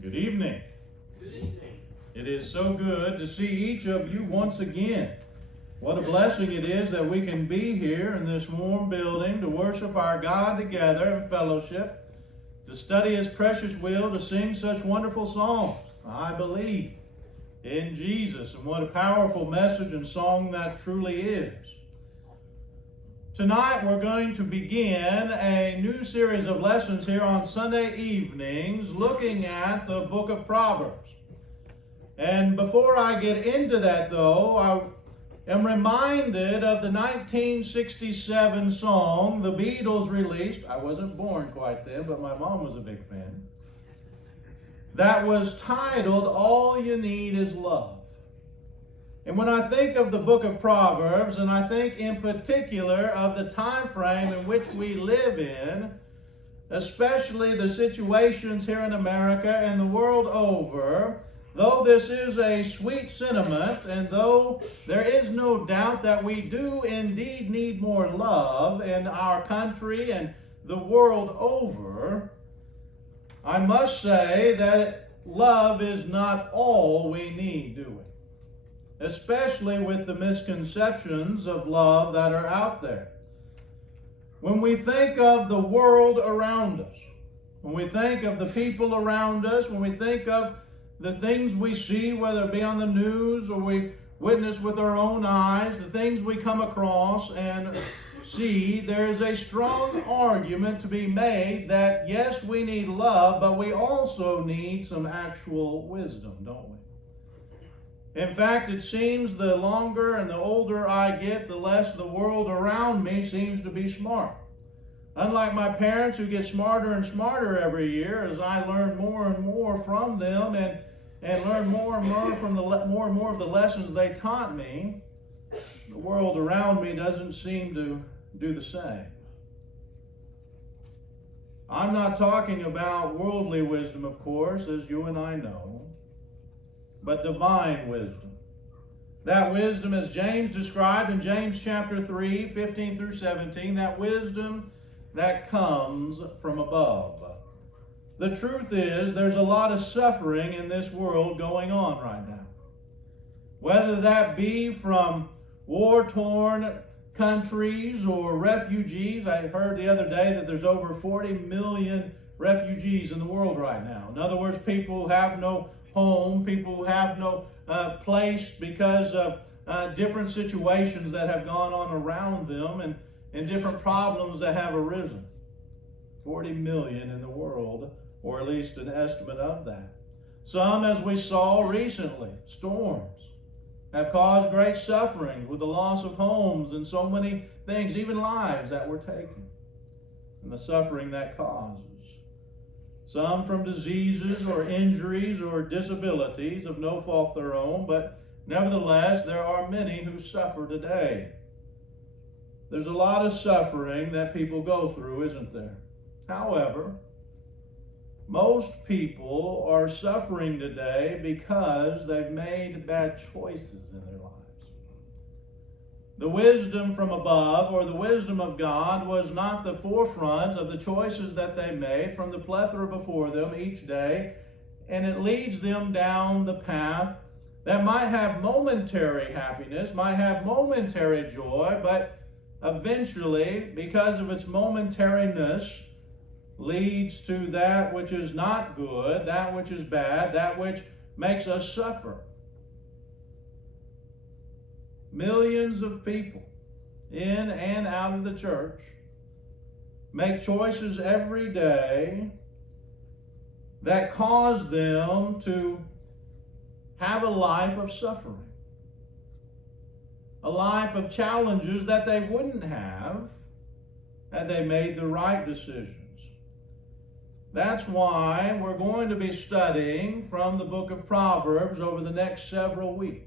Good evening. Good evening. It is so good to see each of you once again. What a blessing it is that we can be here in this warm building to worship our God together in fellowship, to study His precious will, to sing such wonderful songs. I believe in Jesus, and what a powerful message and song that truly is. Tonight we're going to begin a new series of lessons here on Sunday evenings looking at the book of Proverbs. And before I get into that though, I am reminded of the 1967 song the Beatles released. I wasn't born quite then, but my mom was a big fan. That was titled, All You Need Is Love. And when I think of the book of Proverbs, and I think in particular of the time frame in which we live in, especially the situations here in America and the world over, though this is a sweet sentiment, and though there is no doubt that we do indeed need more love in our country and the world over, I must say that love is not all we need, do we? Especially with the misconceptions of love that are out there. When we think of the world around us, when we think of the people around us, when we think of the things we see, whether it be on the news or we witness with our own eyes, the things we come across and see, there's a strong argument to be made that yes, we need love, but we also need some actual wisdom, don't we? In fact, it seems the longer and the older I get, the less the world around me seems to be smart. Unlike my parents who get smarter and smarter every year as I learn more and more from them and learn more and more from more and more of the lessons they taught me, the world around me doesn't seem to do the same. I'm not talking about worldly wisdom, of course, as you and I know, but divine wisdom. That wisdom, as James described in James chapter 3, 15 through 17, that wisdom that comes from above. The truth is, there's a lot of suffering in this world going on right now. Whether that be from war-torn countries or refugees. I heard the other day that there's over 40 million refugees in the world right now. In other words, people who have no home, people who have no place because of different situations that have gone on around them and different problems that have arisen. 40 million in the world, or at least an estimate of that. Some, as we saw recently, storms have caused great suffering with the loss of homes and so many things, even lives that were taken, and the suffering that causes. Some from diseases or injuries or disabilities of no fault of their own, but nevertheless, there are many who suffer today. There's a lot of suffering that people go through, isn't there? However, most people are suffering today because they've made bad choices in their lives. The wisdom from above, or the wisdom of God, was not the forefront of the choices that they made from the plethora before them each day, and it leads them down the path that might have momentary happiness, might have momentary joy, but eventually, because of its momentariness, leads to that which is not good, that which is bad, that which makes us suffer. Millions of people in and out of the church make choices every day that cause them to have a life of suffering, a life of challenges that they wouldn't have had they made the right decisions. That's why we're going to be studying from the book of Proverbs over the next several weeks.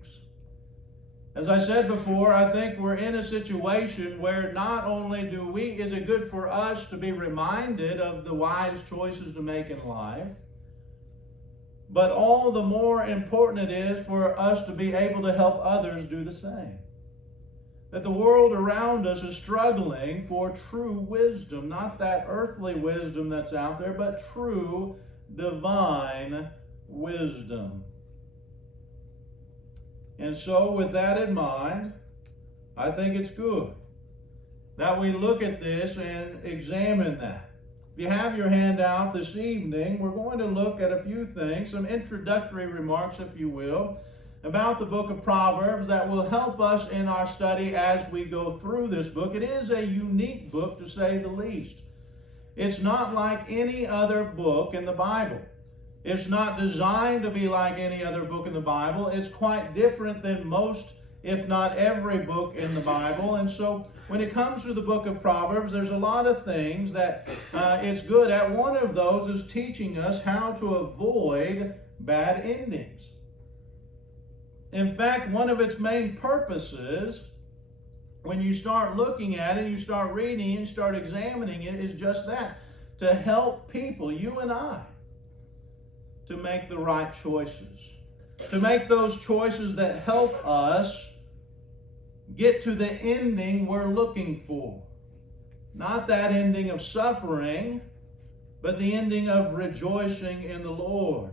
As I said before, I think we're in a situation where not only is it good for us to be reminded of the wise choices to make in life, but all the more important it is for us to be able to help others do the same. That the world around us is struggling for true wisdom, not that earthly wisdom that's out there, but true divine wisdom. And so with that in mind, I think it's good that we look at this and examine that. If you have your handout this evening, we're going to look at a few things, some introductory remarks, if you will, about the book of Proverbs that will help us in our study as we go through this book. It is a unique book, to say the least. It's not like any other book in the Bible. It's not designed to be like any other book in the Bible. It's quite different than most, if not every book in the Bible. And so when it comes to the book of Proverbs, there's a lot of things that it's good at. One of those is teaching us how to avoid bad endings. In fact, one of its main purposes, when you start looking at it, you start reading and start examining it, is just that, to help people, you and I, to make the right choices, to make those choices that help us get to the ending we're looking for. Not that ending of suffering, but the ending of rejoicing in the Lord.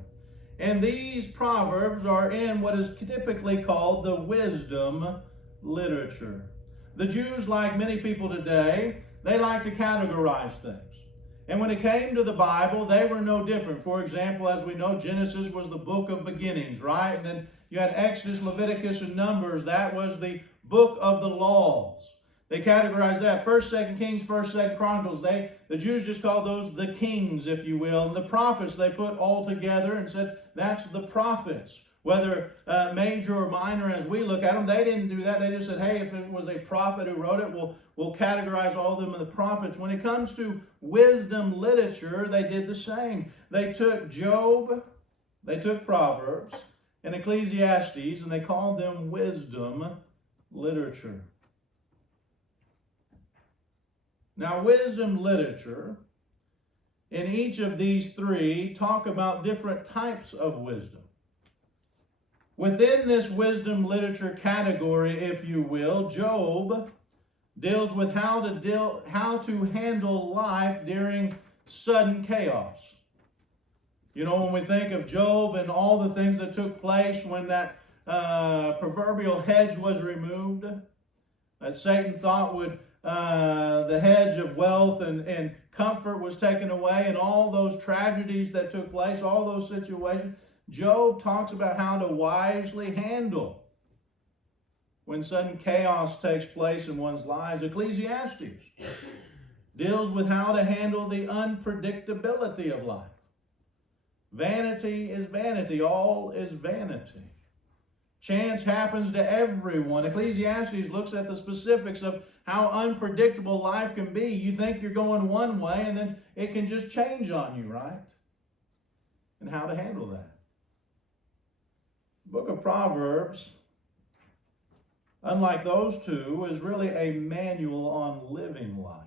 And these proverbs are in what is typically called the wisdom literature. The Jews, like many people today, they like to categorize things. And when it came to the Bible, they were no different. For example, as we know, Genesis was the book of beginnings, right? And then you had Exodus, Leviticus, and Numbers. That was the book of the laws. They categorized that. 1st, 2nd Kings, 1st, 2nd Chronicles. The Jews just called those the kings, if you will. And the prophets they put all together and said, that's the prophets. Whether major or minor as we look at them, they didn't do that. They just said, hey, if it was a prophet who wrote it, we'll categorize all of them in the prophets. When it comes to wisdom literature, they did the same. They took Job, they took Proverbs, and Ecclesiastes, and they called them wisdom literature. Now, wisdom literature, in each of these three, talk about different types of wisdom. Within this wisdom literature category, if you will, Job deals with how to handle life during sudden chaos. You know, when we think of Job and all the things that took place when that proverbial hedge was removed, that Satan thought would the hedge of wealth and comfort was taken away, and all those tragedies that took place, all those situations, Job talks about how to wisely handle when sudden chaos takes place in one's lives. Ecclesiastes deals with how to handle the unpredictability of life. Vanity is vanity. All is vanity. Chance happens to everyone. Ecclesiastes looks at the specifics of how unpredictable life can be. You think you're going one way, and then it can just change on you, right? And how to handle that. The book of Proverbs, unlike those two, is really a manual on living life.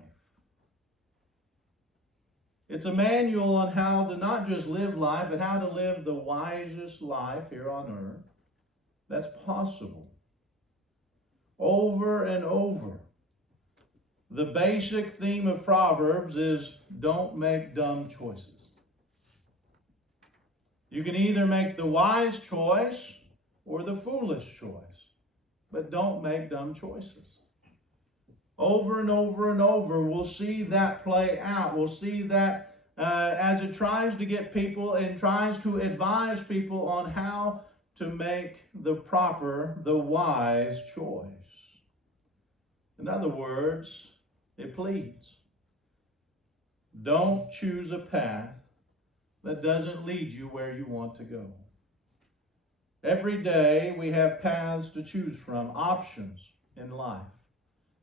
It's a manual on how to not just live life, but how to live the wisest life here on earth that's possible. Over and over, the basic theme of Proverbs is don't make dumb choices. You can either make the wise choice or the foolish choice, but don't make dumb choices. Over and over and over, we'll see that play out. We'll see that as it tries to get people and tries to advise people on how to make the proper, the wise choice. In other words, it pleads. Don't choose a path that doesn't lead you where you want to go. Every day we have paths to choose from, options in life,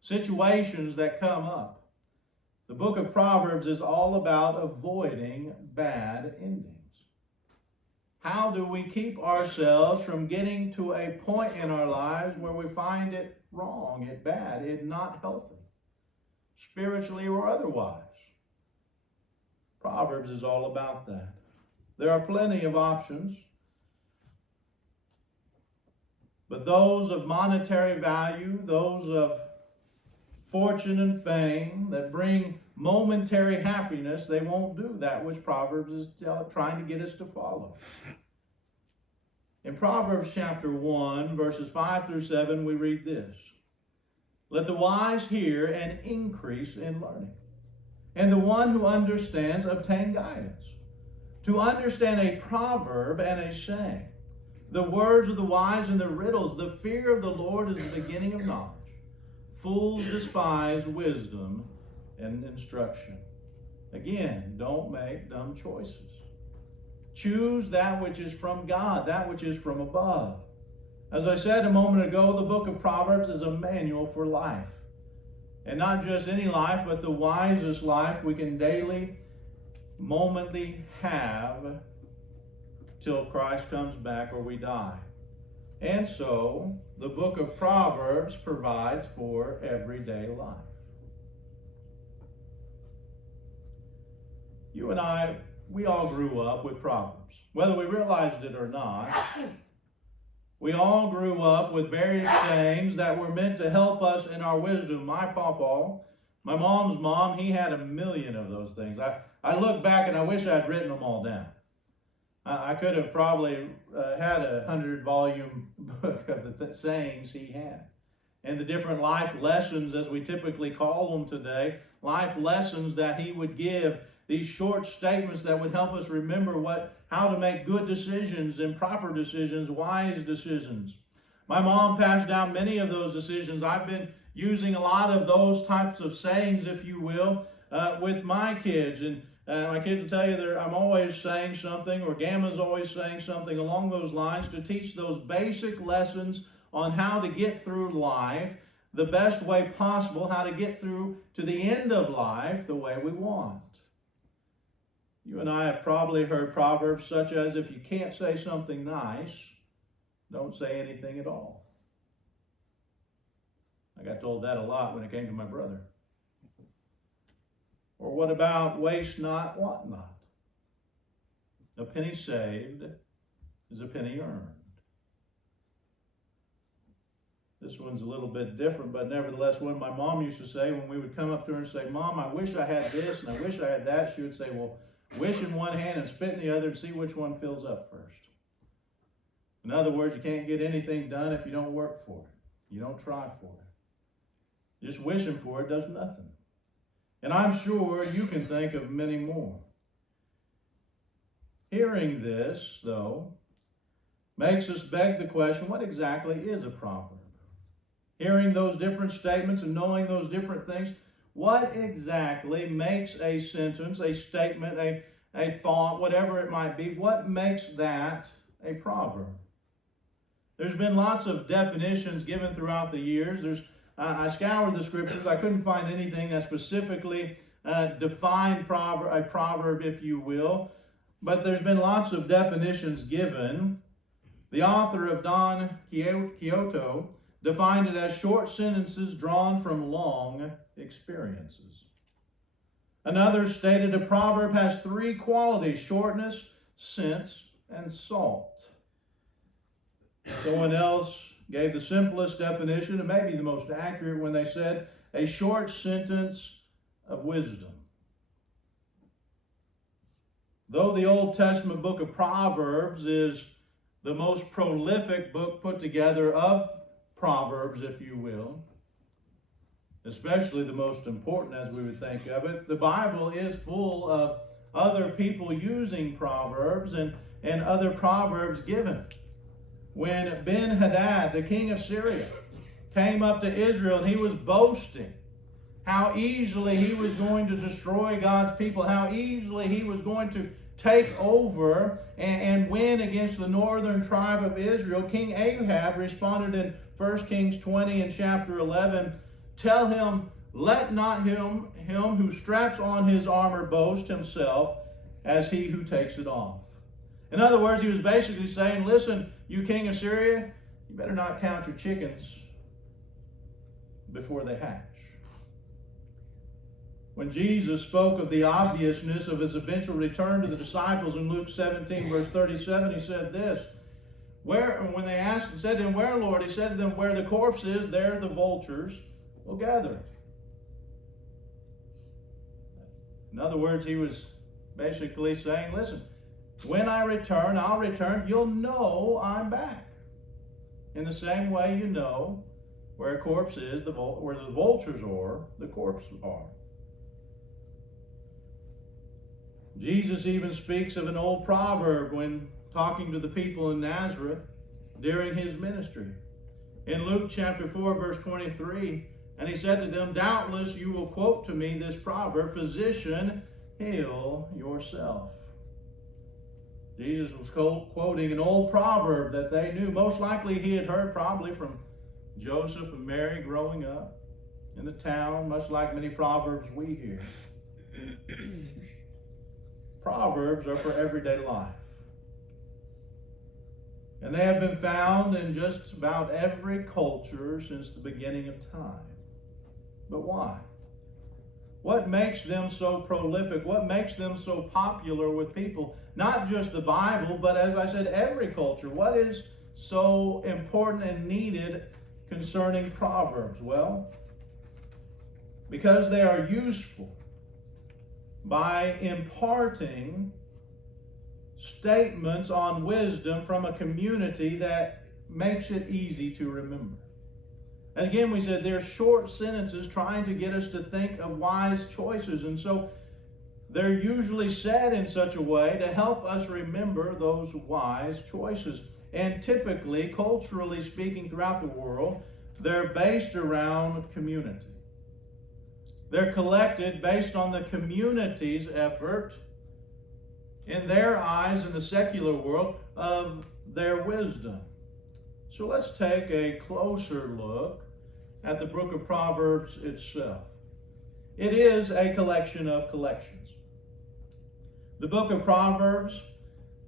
situations that come up. The book of Proverbs is all about avoiding bad endings. How do we keep ourselves from getting to a point in our lives where we find it wrong, it bad, it not healthy, spiritually or otherwise? Proverbs is all about that. There are plenty of options, but those of monetary value, those of fortune and fame that bring momentary happiness, they won't do that which Proverbs is trying to get us to follow. In Proverbs chapter 1, verses 5 through 7, we read this. Let the wise hear and increase in learning, and the one who understands obtain guidance. To understand a proverb and a saying, the words of the wise and the riddles, the fear of the Lord is the beginning of knowledge. Fools despise wisdom and instruction. Again, don't make dumb choices. Choose that which is from God, that which is from above. As I said a moment ago, the book of Proverbs is a manual for life. And not just any life, but the wisest life we can daily, momently have till Christ comes back or we die. And so, the book of Proverbs provides for everyday life. You and I, we all grew up with Proverbs. Whether we realized it or not, we all grew up with various sayings that were meant to help us in our wisdom. My pawpaw, my mom's mom, he had a million of those things. I look back and I wish I'd written them all down. I could have probably had a 100-volume book of the sayings he had. And the different life lessons, as we typically call them today, life lessons that he would give, these short statements that would help us remember how to make good decisions and proper decisions, wise decisions. My mom passed down many of those decisions. I've been using a lot of those types of sayings, if you will, with my kids. And my kids will tell you I'm always saying something, or Gamma's always saying something along those lines to teach those basic lessons on how to get through life the best way possible, how to get through to the end of life the way we want. You and I have probably heard proverbs such as, if you can't say something nice, don't say anything at all. I got told that a lot when it came to my brother. Or what about waste not, want not? A penny saved is a penny earned. This one's a little bit different, but nevertheless, one my mom used to say when we would come up to her and say, Mom, I wish I had this and I wish I had that, she would say, well, wish in one hand and spit in the other and see which one fills up first. In other words, you can't get anything done if you don't work for it. You don't try for it. Just wishing for it does nothing. And I'm sure you can think of many more. Hearing this, though, makes us beg the question, what exactly is a proverb? Hearing those different statements and knowing those different things, what exactly makes a sentence, a statement, a thought, whatever it might be, what makes that a proverb? There's been lots of definitions given throughout the years. I scoured the scriptures. I couldn't find anything that specifically defined a proverb, if you will. But there's been lots of definitions given. The author of Don Quixote defined it as short sentences drawn from long experiences. Another stated a proverb has three qualities: shortness, sense, and salt. Someone else gave the simplest definition, and maybe the most accurate, when they said a short sentence of wisdom. Though the Old Testament book of Proverbs is the most prolific book put together of Proverbs, if you will, especially the most important as we would think of it, the Bible is full of other people using Proverbs and other proverbs given. When Ben-Hadad, the king of Syria, came up to Israel and he was boasting how easily he was going to destroy God's people, how easily he was going to take over and win against the northern tribe of Israel, King Ahab responded in 1 Kings 20 and chapter 11, tell him, let not him who straps on his armor boast himself as he who takes it off. In other words, he was basically saying, listen, you king of Syria, you better not count your chickens before they hatch. When Jesus spoke of the obviousness of his eventual return to the disciples in Luke 17, verse 37, he said this, when they asked and said to him, where, Lord? He said to them, where the corpse is, there the vultures will gather. In other words, he was basically saying, listen, When I return, I'll return. You'll know I'm back. In the same way you know where a corpse is, where the vultures are, the corpses are. Jesus even speaks of an old proverb when talking to the people in Nazareth during his ministry. In Luke chapter 4, verse 23, and he said to them, "Doubtless you will quote to me this proverb, 'Physician, heal yourself.'" Jesus was quoting an old proverb that they knew. Most likely he had heard probably from Joseph and Mary growing up in the town, much like many proverbs we hear. Proverbs are for everyday life. And they have been found in just about every culture since the beginning of time. But why? What makes them so prolific? What makes them so popular with people? Not just the Bible, but as I said, every culture. What is so important and needed concerning Proverbs? Well, because they are useful by imparting statements on wisdom from a community that makes it easy to remember. And again, we said they're short sentences trying to get us to think of wise choices. And so they're usually said in such a way to help us remember those wise choices. And typically, culturally speaking throughout the world, they're based around community. They're collected based on the community's effort, in their eyes, in the secular world, of their wisdom. So let's take a closer look at the book of Proverbs itself. It is a collection of collections. The book of Proverbs,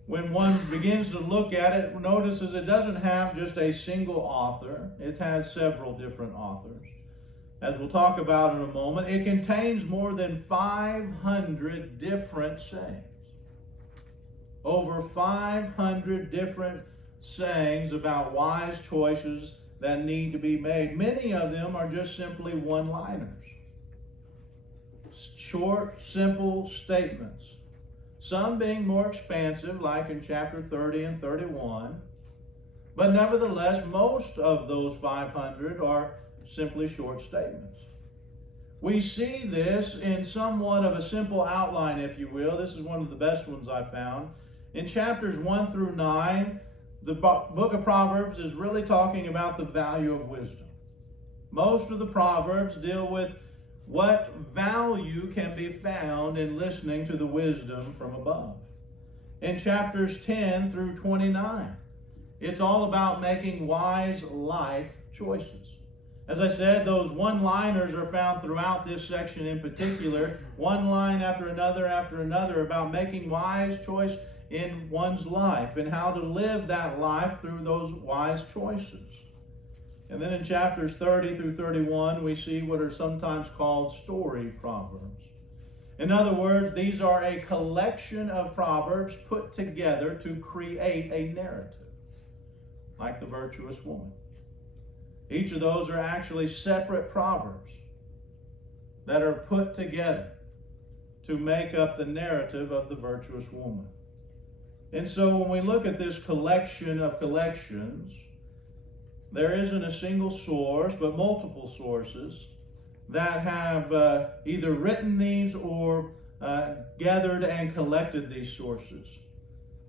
when one begins to look at it, notices it doesn't have just a single author. It has several different authors. As we'll talk about in a moment, it contains more than 500 different sayings. Over 500 different sayings about wise choices that need to be made. Many of them are just simply one-liners. Short, simple statements. Some being more expansive, like in chapter 30 and 31. But nevertheless, most of those 500 are simply short statements. We see this in somewhat of a simple outline, if you will. This is one of the best ones I found. In chapters 1 through 9, the book of Proverbs is really talking about the value of wisdom. Most of the Proverbs deal with what value can be found in listening to the wisdom from above. In chapters 10 through 29, it's all about making wise life choices. As I said, those one-liners are found throughout this section in particular, one line after another about making wise choice in one's life and how to live that life through those wise choices. And then in chapters 30 through 31, we see what are sometimes called story proverbs. In other words, these are a collection of proverbs put together to create a narrative, like the virtuous woman. Each of those are actually separate proverbs that are put together to make up the narrative of the virtuous woman. And so when we look at this collection of collections, there isn't a single source, but multiple sources that have either written these or gathered and collected these sources.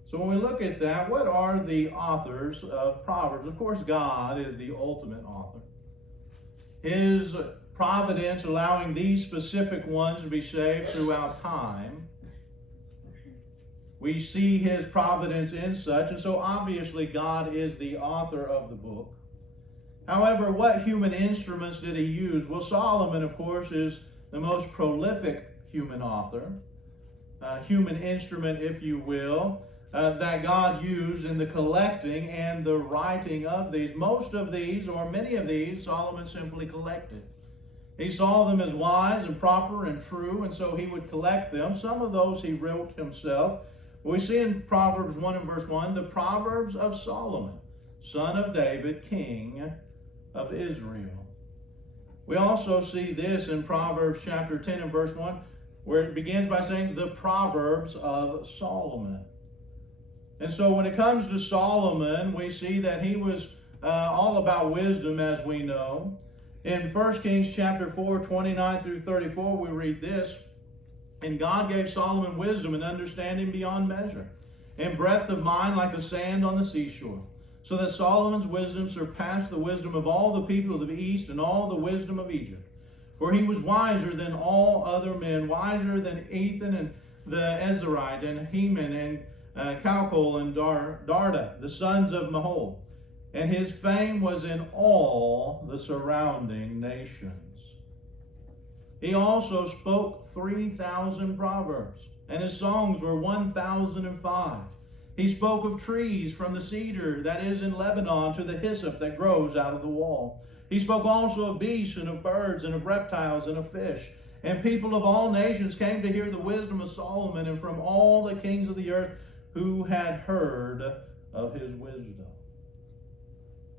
So when we look at that, what are the authors of Proverbs? Of course, God is the ultimate author. His providence allowing these specific ones to be saved throughout time. We see his providence in such, and so obviously God is the author of the book. However, what human instruments did he use? Well, Solomon, of course, is the most prolific human author, human instrument, if you will, that God used in the collecting and the writing of these. Most of these, or many of these, Solomon simply collected. He saw them as wise and proper and true, and so he would collect them. Some of those he wrote himself. We see in Proverbs 1 and verse 1, the Proverbs of Solomon, son of David, king of Israel. We also see this in Proverbs chapter 10 and verse 1, where it begins by saying the Proverbs of Solomon. And so when it comes to Solomon, we see that he was all about wisdom, as we know. In 1 Kings chapter 4, 29 through 34, we read this: "And God gave Solomon wisdom and understanding beyond measure, and breadth of mind like the sand on the seashore, so that Solomon's wisdom surpassed the wisdom of all the people of the east and all the wisdom of Egypt. For he was wiser than all other men, wiser than Ethan and the Ezrahite, and Heman, and Calcol, and Darda, the sons of Mahol. And his fame was in all the surrounding nations. He also spoke 3,000 proverbs, and his songs were 1,005. He spoke of trees, from the cedar that is in Lebanon to the hyssop that grows out of the wall. He spoke also of beasts and of birds and of reptiles and of fish. And people of all nations came to hear the wisdom of Solomon, and from all the kings of the earth who had heard of his wisdom."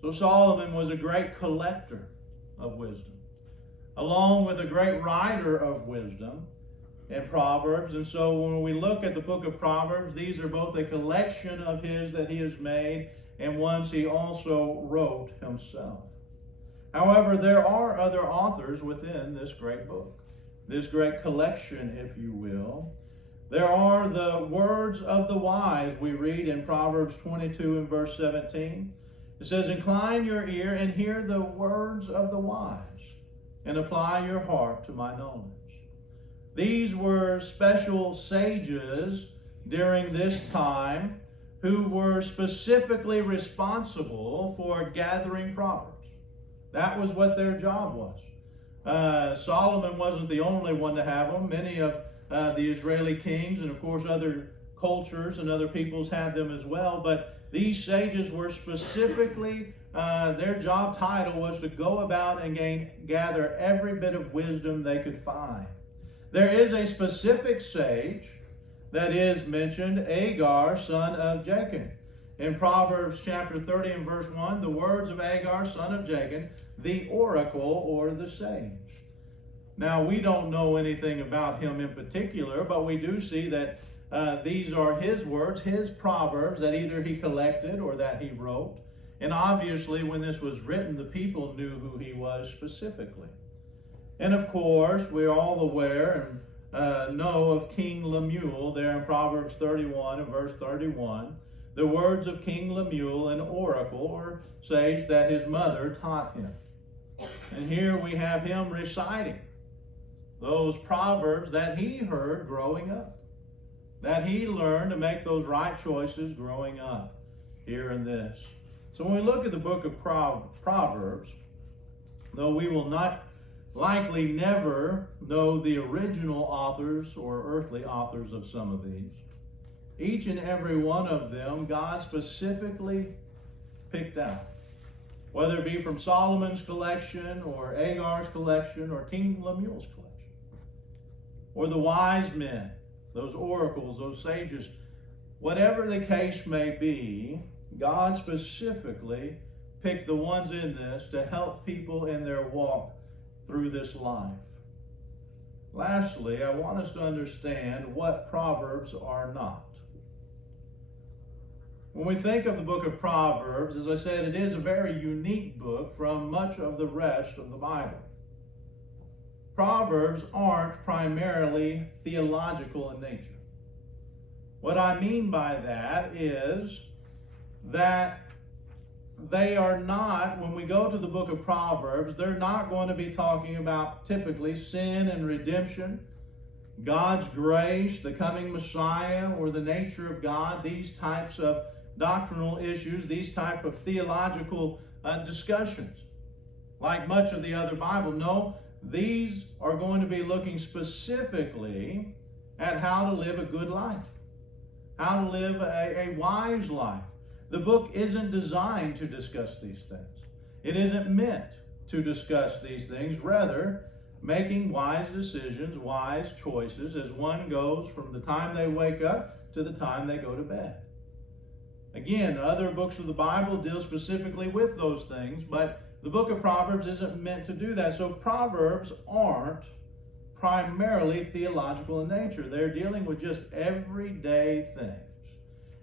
So Solomon was a great collector of wisdom, along with a great writer of wisdom and Proverbs. And so when we look at the book of Proverbs, these are both a collection of his that he has made and ones he also wrote himself. However, there are other authors within this great book, this great collection, if you will. There are the words of the wise, we read in Proverbs 22 and verse 17. It says, "Incline your ear and hear the words of the wise, and apply your heart to my knowledge." These were special sages during this time who were specifically responsible for gathering proverbs. That was what their job was. Solomon wasn't the only one to have them. Many of the Israeli kings and, of course, other cultures and other peoples had them as well. But these sages were specifically, their job title was to go about and gather every bit of wisdom they could find. There is a specific sage that is mentioned, Agar, son of Jacob. In Proverbs chapter 30 and verse 1, the words of Agar, son of Jacob, the oracle or the sage. Now, we don't know anything about him in particular, but we do see that these are his words, his proverbs that either he collected or that he wrote. And obviously, when this was written, the people knew who he was specifically. And of course, we're all aware and know of King Lemuel there in Proverbs 31 and verse 31. The words of King Lemuel, an oracle or sage that his mother taught him. And here we have him reciting those proverbs that he heard growing up, that he learned to make those right choices growing up here in this. So when we look at the book of Proverbs, though we will not likely never know the original authors or earthly authors of some of these, each and every one of them God specifically picked out, whether it be from Solomon's collection or Agar's collection or King Lemuel's collection, or the wise men, those oracles, those sages. Whatever the case may be, God specifically picked the ones in this to help people in their walk through this life. Lastly, I want us to understand what Proverbs are not. When we think of the book of Proverbs, as I said, it is a very unique book from much of the rest of the Bible. Proverbs aren't primarily theological in nature. What I mean by that is that they are not, when we go to the book of Proverbs, they're not going to be talking about typically sin and redemption, God's grace, the coming Messiah, or the nature of God, these types of doctrinal issues, these type of theological discussions, like much of the other Bible. No, these are going to be looking specifically at how to live a good life, how to live a wise life. The book isn't designed to discuss these things. It isn't meant to discuss these things. Rather, making wise decisions, wise choices, as one goes from the time they wake up to the time they go to bed. Again, other books of the Bible deal specifically with those things, but the book of Proverbs isn't meant to do that. So Proverbs aren't primarily theological in nature. They're dealing with just everyday things.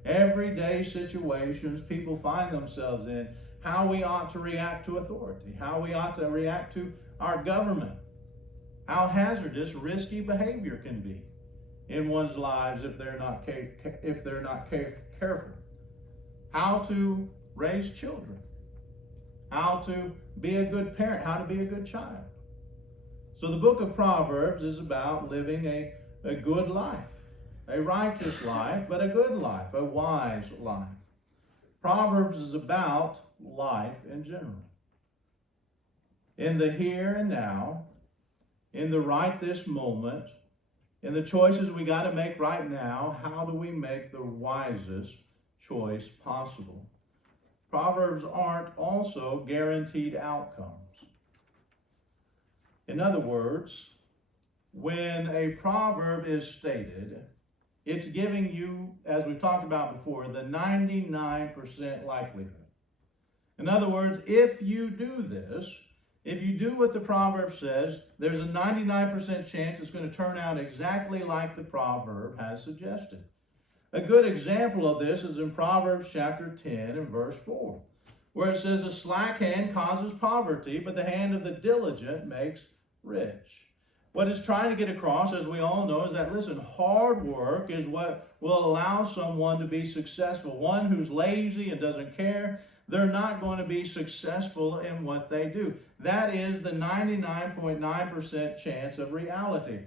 everyday situations people find themselves in, how we ought to react to authority, how we ought to react to our government, how hazardous risky behavior can be in one's lives if they're not careful, how to raise children, how to be a good parent, how to be a good child. So the book of Proverbs is about living a good life, a righteous life, but a good life, a wise life. Proverbs is about life in general. In the here and now, in the right this moment, in the choices we got to make right now, how do we make the wisest choice possible? Proverbs aren't also guaranteed outcomes. In other words, when a proverb is stated, it's giving you, as we've talked about before, the 99% likelihood. In other words, if you do this, if you do what the proverb says, there's a 99% chance it's going to turn out exactly like the proverb has suggested. A good example of this is in Proverbs chapter 10 and verse 4, where it says, "A slack hand causes poverty, but the hand of the diligent makes rich." What it's trying to get across, as we all know, is that, listen, hard work is what will allow someone to be successful. One who's lazy and doesn't care, they're not going to be successful in what they do. That is the 99.9% chance of reality.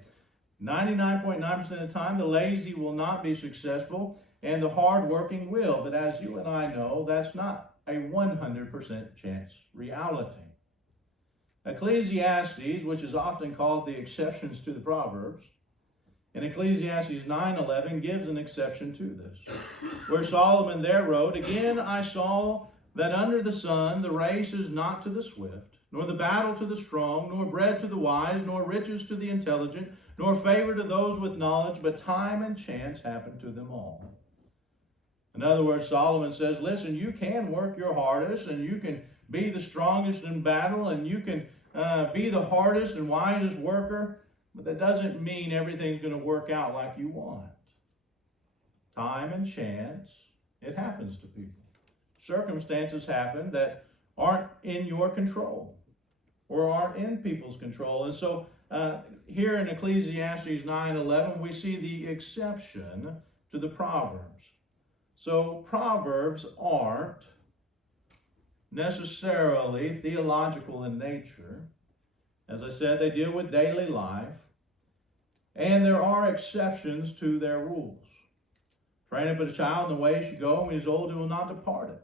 99.9% of the time, the lazy will not be successful, and the hardworking will. But as you and I know, that's not a 100% chance reality. Ecclesiastes, which is often called the exceptions to the Proverbs, in Ecclesiastes 9:11 gives an exception to this, where Solomon there wrote, "Again I saw that under the sun the race is not to the swift, nor the battle to the strong, nor bread to the wise, nor riches to the intelligent, nor favor to those with knowledge, but time and chance happen to them all." In other words, Solomon says, listen, you can work your hardest, and you can be the strongest in battle, and you can be the hardest and wisest worker, but that doesn't mean everything's going to work out like you want. Time and chance, it happens to people. Circumstances happen that aren't in your control or aren't in people's control. And so here in Ecclesiastes 9:11, we see the exception to the Proverbs. So Proverbs aren't necessarily theological in nature. As I said, they deal with daily life, and there are exceptions to their rules. Train up a child in the way he should go, and when he's old, he will not depart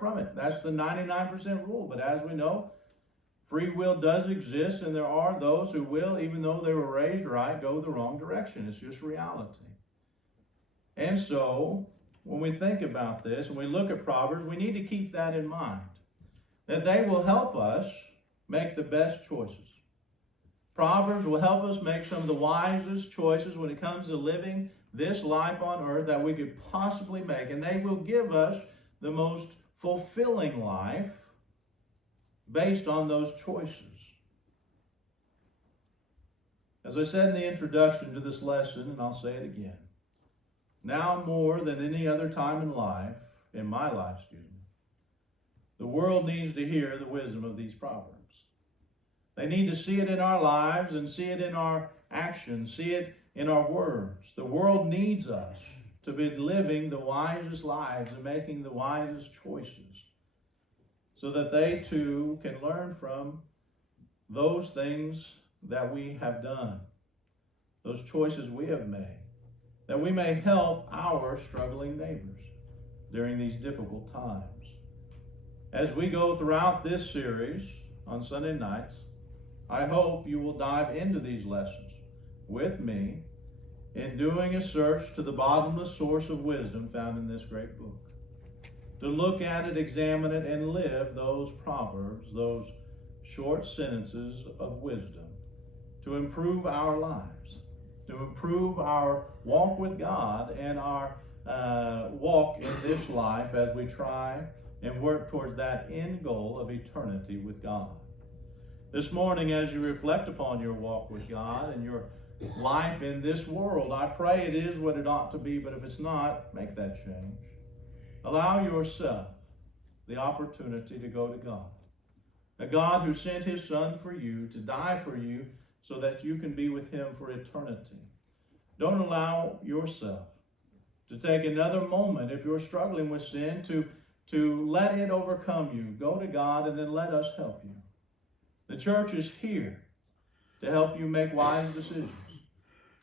from it. That's the 99% rule. But as we know, free will does exist, and there are those who will, even though they were raised right, go the wrong direction. It's just reality. And so, when we think about this, and we look at Proverbs, we need to keep that in mind, that they will help us make the best choices. Proverbs will help us make some of the wisest choices when it comes to living this life on earth that we could possibly make, and they will give us the most fulfilling life based on those choices. As I said in the introduction to this lesson, and I'll say it again, now more than any other time in my life, the world needs to hear the wisdom of these Proverbs. They need to see it in our lives and see it in our actions, see it in our words. The world needs us to be living the wisest lives and making the wisest choices so that they too can learn from those things that we have done, those choices we have made, that we may help our struggling neighbors during these difficult times. As we go throughout this series on Sunday nights, I hope you will dive into these lessons with me in doing a search to the bottomless source of wisdom found in this great book. To look at it, examine it, and live those proverbs, those short sentences of wisdom, to improve our lives, to improve our walk with God and our walk in this life as we try and work towards that end goal of eternity with God. This morning, as you reflect upon your walk with God and your life in this world. I pray it is what it ought to be, but if it's not, make that change. Allow yourself the opportunity to go to God. A God who sent his Son for you, to die for you, so that you can be with him for eternity. Don't allow yourself to take another moment, if you're struggling with sin, to let it overcome you. Go to God and then let us help you. The church is here to help you make wise decisions,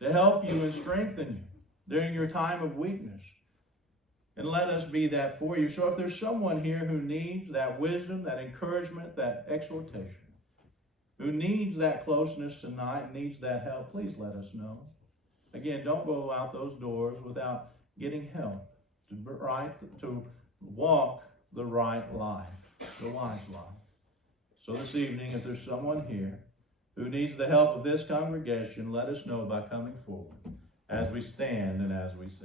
to help you and strengthen you during your time of weakness. And let us be that for you. So if there's someone here who needs that wisdom, that encouragement, that exhortation, who needs that closeness tonight, needs that help, please let us know. Again, don't go out those doors without getting help to walk the right life, the wise life. So this evening, if there's someone here who needs the help of this congregation, let us know by coming forward as we stand and as we sing.